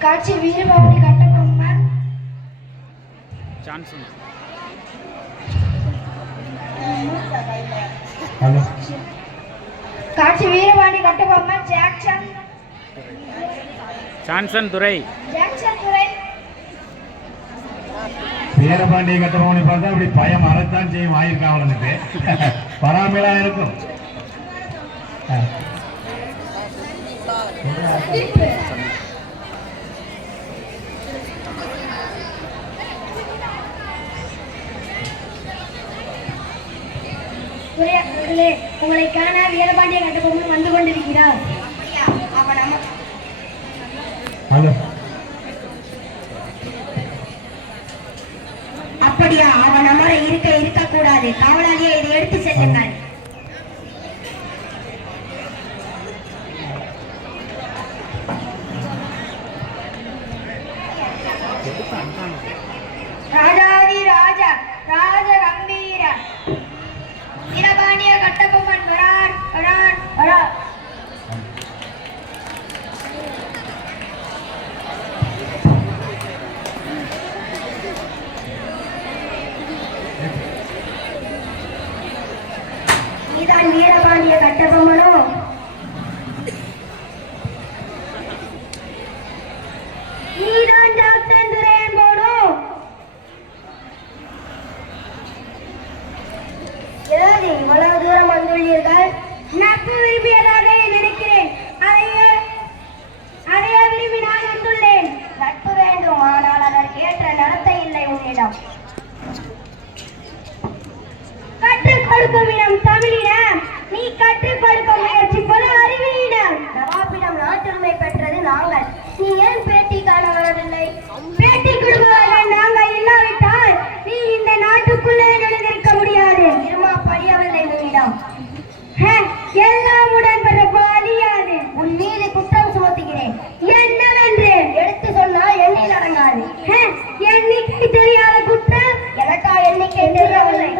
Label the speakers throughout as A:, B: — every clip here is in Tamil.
A: காட்சி வீரபாண்டி கட்டபொம்மன்.
B: ஹலோ.
A: காட்சி வீரபாண்டி கட்டபொம்மன் ஜாக்சன்.
C: ஜான்சன் துரை.
A: ஜாக்சன் துரை.
B: வீரபாண்டிய கட்டபவனை பார்த்தா அப்படி பயம் அறத்தான் செய்யும் ஆயிருக்கான் அவனுக்கு பராமலா இருக்கும். ஆ.
A: துரை அவர்களே உங்களை காண வீரபாண்டிய கட்டபொம்மன் வந்து கொண்டிருக்கிறார். அப்படியா? அவன் அமர இருக்க இருக்கக்கூடாது. காவலாளியை இதை எடுத்து செல்லுங்கள். நீதான் வீரபாண்டிய கட்டபொம்மனோ? நீதான் ஏது இவ்வளவு தூரம் வந்துள்ளீர்கள்? நட்பு விரும்பியதாக நினைக்கிறேன். அதையே அதையே விரும்பி நான் வந்துள்ளேன். நட்பு வேண்டும் ஆனால் அதற்கு ஏற்ற நடத்தை இல்லை உன்னிடம். கொடுக்கும் இனம் தமிழினம் நீ கற்றுக் கொடுக்க முயற்சிப்பது அறிவியினம் நவாபிடம் நாட்டுரிமை பெற்றது நாங்கள். நீ ஏன் பேட்டி காண வரவில்லை பேட்டி கொடுப்பவர்கள் நாங்கள் இல்லாவிட்டால் நீ இந்த நாட்டுக்குள்ளே நுழைந்திருக்க முடியாது. இருமா படியவில்லை உன்னிடம் எல்லாம் உடன்பிறப்பு அழியாது உன் மீது குற்றம் சுமத்துகிறேன். என்னவென்று? எடுத்து சொன்னால் எண்ணில் அடங்காது. ஹே, எண்ணிக்கை தெரியாத குற்றம் எனக்கா எண்ணிக்கை தெரியவில்லை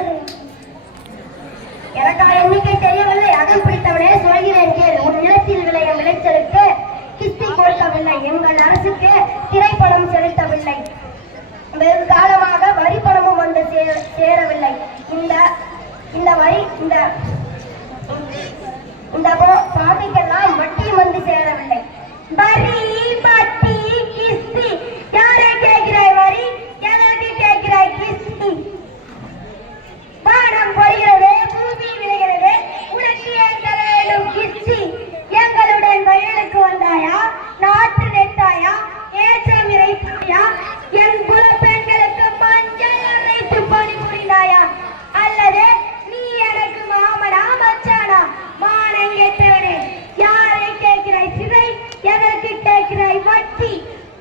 A: எனக்கா எண்ணிக்கை தெரியவில்லை. அகம் பிடித்தவனே சொல்கிறேன் கேள். உன் நிலத்தில் விளையும் விளைச்சலுக்கு கிஸ்தி கொடுக்கவில்லை. எங்கள் அரசுக்கு திரைப்படம் செலுத்தவில்லை. வெகு காலமாக வரி பணமும் வந்து சேரவில்லை. இந்த இந்த வரி இந்த இந்த போ- பாவிக்கெல்லாம் வட்டி வந்து சேரவில்லை. வரி வட்டி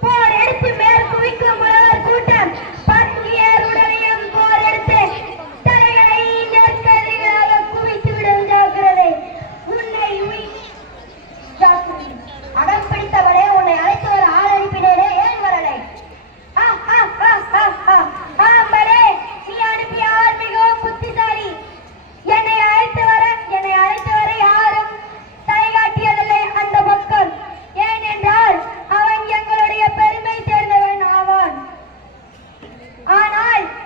A: போர் எடுத்து மேற்குவிக்கும் உழவர் கூட்டம்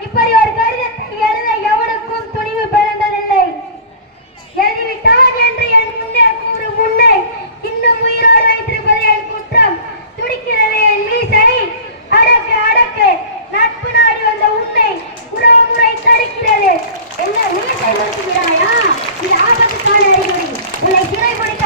A: இப்படி ஒரு கடிதத்தை எழுத எவனுக்கும் துணிவு பிறந்ததில்லை. எழுதிவிட்டான் என்று என் முன்னே கூறும் முன்னை இன்னும் உயிரோடு வைத்திருப்பது என் குற்றம். துடிக்கிறது என் மீசை. அடக்கு அடக்கு. நட்பு நாடி வந்த உன்னை உறவு முறை தடுக்கிறது. என்ன மீசை முடிக்கிறாயா இது ஆபத்துக்கான அறிகுறி. உன்னை சிறைப்படுத்த